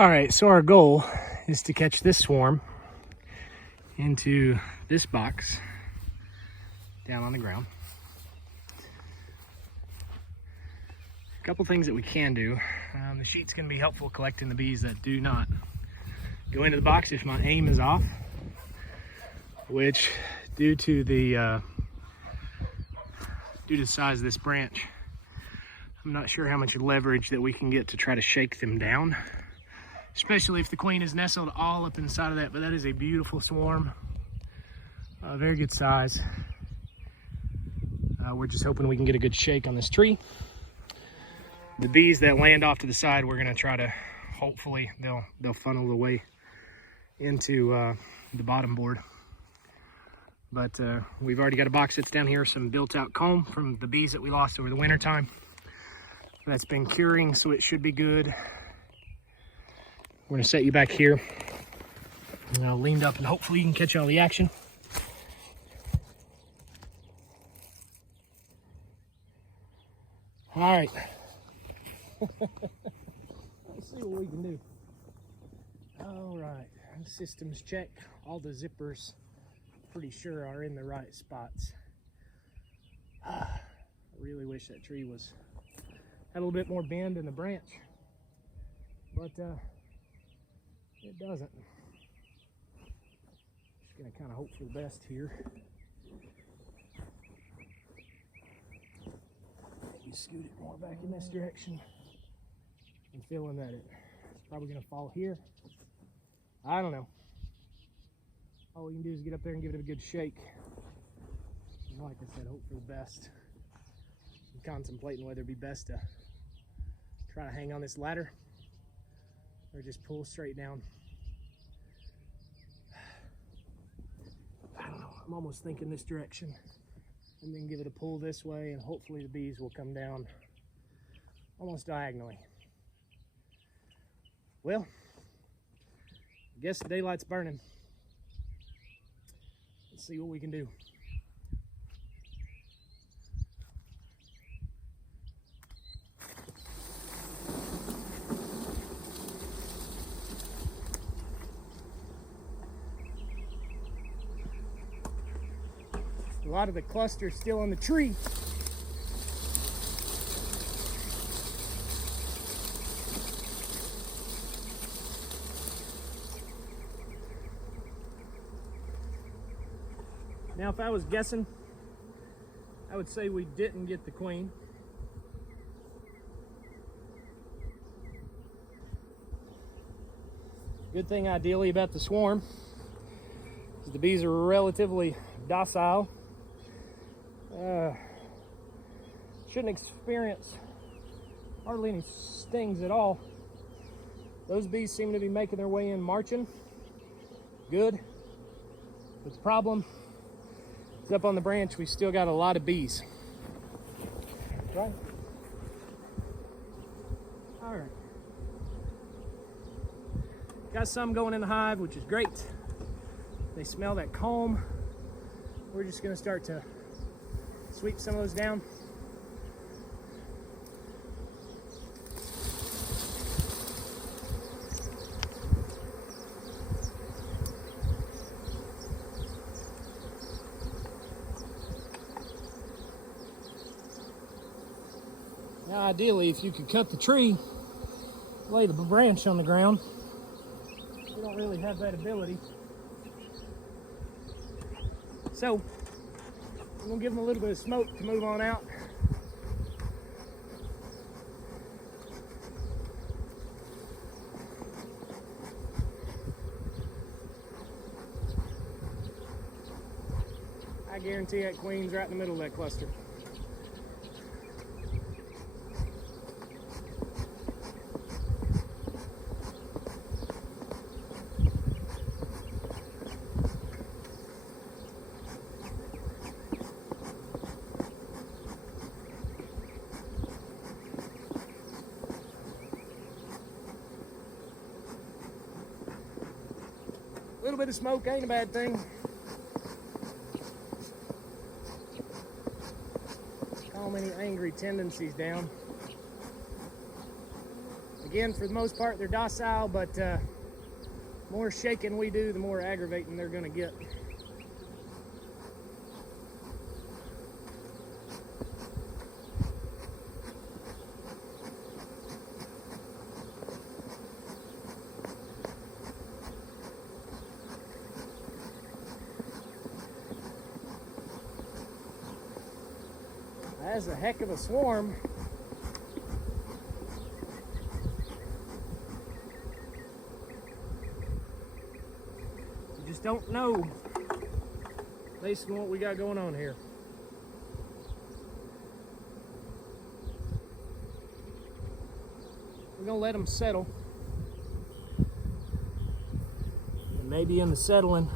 All right, so our goal is to catch this swarm into this box down on the ground. A couple things that we can do. The sheet's going to be helpful collecting the bees that do not go into the box if my aim is off, which due to the size of this branch, I'm not sure how much leverage that we can get to try to shake them down, especially if the queen is nestled all up inside of that. But that is a beautiful swarm, very good size. We're just hoping we can get a good shake on this tree. The bees that land off to the side, we're gonna try to, hopefully they'll funnel the way into the bottom board. But we've already got a box that's down here, some built out comb from the bees that we lost over the winter time. That's been curing, so it should be good. We're gonna set you back here, leaned up, and hopefully you can catch all the action. All right. Let's see what we can do. All right, systems check. All the zippers, pretty sure, are in the right spots. I really wish that tree had a little bit more bend in the branch, but it doesn't. Just gonna kind of hope for the best here. Maybe scoot it more back in this direction. I'm feeling that it's probably gonna fall here. I don't know. All we can do is get up there and give it a good shake. And like I said, hope for the best. I'm contemplating whether it'd be best to try to hang on this ladder or just pull straight down. I don't know. I'm almost thinking this direction and then give it a pull this way, and hopefully the bees will come down almost diagonally. Well, I guess the daylight's burning. Let's see what we can do. A lot of the cluster's still on the tree. Now, if I was guessing, I would say we didn't get the queen. Good thing ideally about the swarm is the bees are relatively docile. Shouldn't experience hardly any stings at all. Those bees seem to be making their way in marching. Good. But the problem is up on the branch, we still got a lot of bees. Right? All right. Got some going in the hive, which is great. They smell that comb. We're just gonna start to sweep some of those down. Now, ideally, if you could cut the tree, lay the branch on the ground. We don't really have that ability. So, I'm gonna give them a little bit of smoke to move on out. I guarantee that queen's right in the middle of that cluster. A little bit of smoke ain't a bad thing. Calm any angry tendencies down. Again, for the most part, they're docile, but more shaking we do, the more aggravating they're gonna get. That's a heck of a swarm. You just don't know based on what we got going on here. We're gonna let them settle. And maybe in the settling,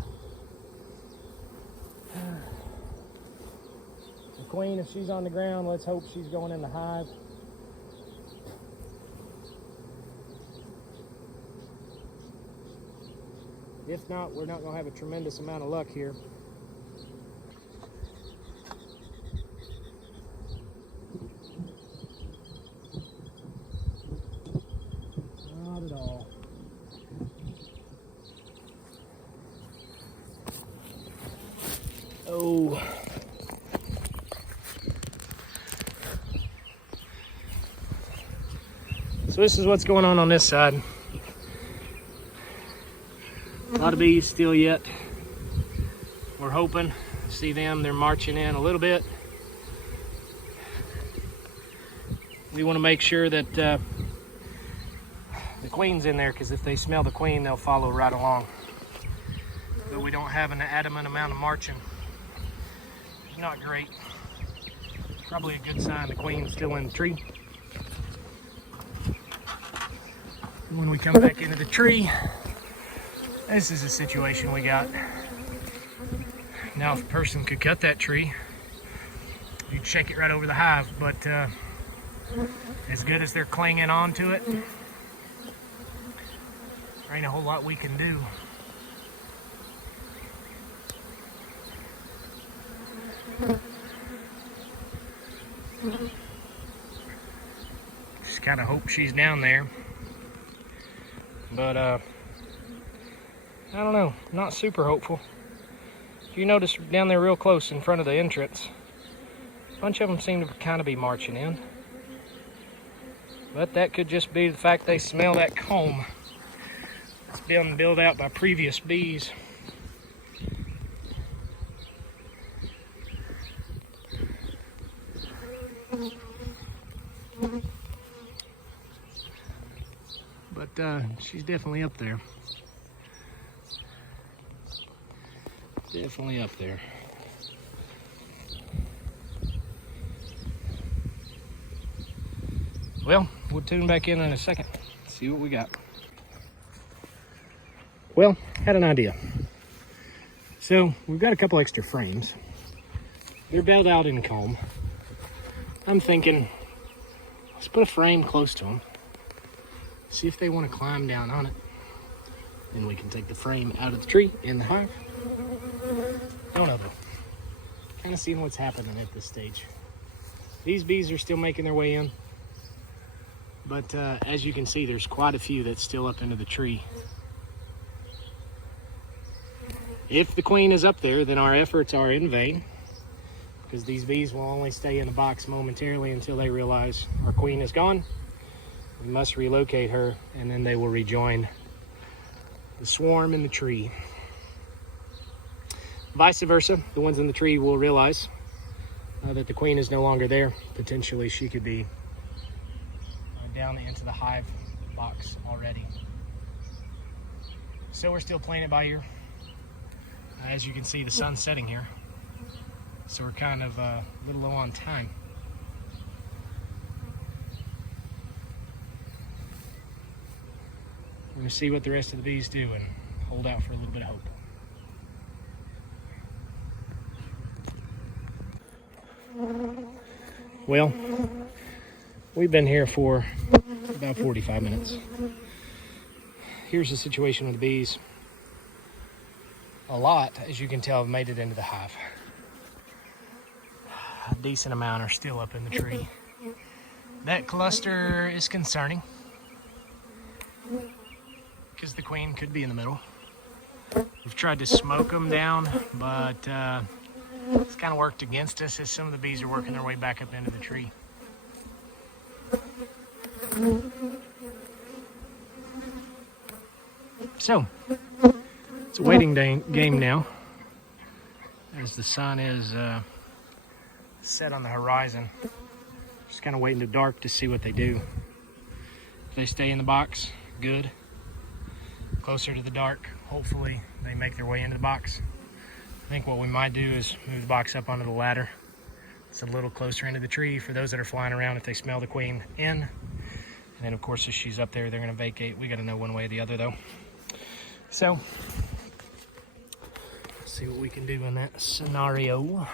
the queen, if she's on the ground, let's hope she's going in the hive. If not, we're not gonna have a tremendous amount of luck here. Not at all. Oh. So this is what's going on this side. A lot of bees still yet. We're hoping to see them. They're marching in a little bit. We want to make sure that the queen's in there, because if they smell the queen, they'll follow right along. But we don't have an adamant amount of marching. It's not great. Probably a good sign the queen's still in the tree. And when we come back into the tree, this is a situation we got. Now, if a person could cut that tree, you'd shake it right over the hive, but as good as they're clinging onto it, there ain't a whole lot we can do. Just kind of hope she's down there. But I don't know, not super hopeful. If you notice down there real close in front of the entrance, a bunch of them seem to kind of be marching in. But that could just be the fact they smell that comb. It's been built out by previous bees. But she's definitely up there. Definitely up there. Well, we'll tune back in a second, see what we got. Well, had an idea. So we've got a couple extra frames. They're built out in comb. I'm thinking, let's put a frame close to them. See if they want to climb down on it. Then we can take the frame out of the tree in the hive. Don't know though. Kind of seeing what's happening at this stage. These bees are still making their way in. But as you can see, there's quite a few that's still up into the tree. If the queen is up there, then our efforts are in vain, because these bees will only stay in the box momentarily until they realize our queen is gone. We must relocate her, and then they will rejoin the swarm in the tree. Vice versa, the ones in the tree will realize that the queen is no longer there. Potentially she could be down into the hive box already. So we're still playing it by ear. As you can see, the sun's setting here, so we're kind of a little low on time. We're going to see what the rest of the bees do and hold out for a little bit of hope. Well, we've been here for about 45 minutes. Here's the situation with the bees. A lot, as you can tell, have made it into the hive. A decent amount are still up in the tree. That cluster is concerning. because the queen could be in the middle. We've tried to smoke them down, but it's kind of worked against us as some of the bees are working their way back up into the tree. So, it's a waiting game now, as the sun is set on the horizon. Just kind of waiting to dark to see what they do. If they stay in the box, good. Closer to the dark, hopefully they make their way into the box. I think what we might do is move the box up onto the ladder. It's a little closer into the tree for those that are flying around if they smell the queen in. And then of course if she's up there, they're gonna vacate. We gotta know one way or the other though. So, let's see what we can do in that scenario.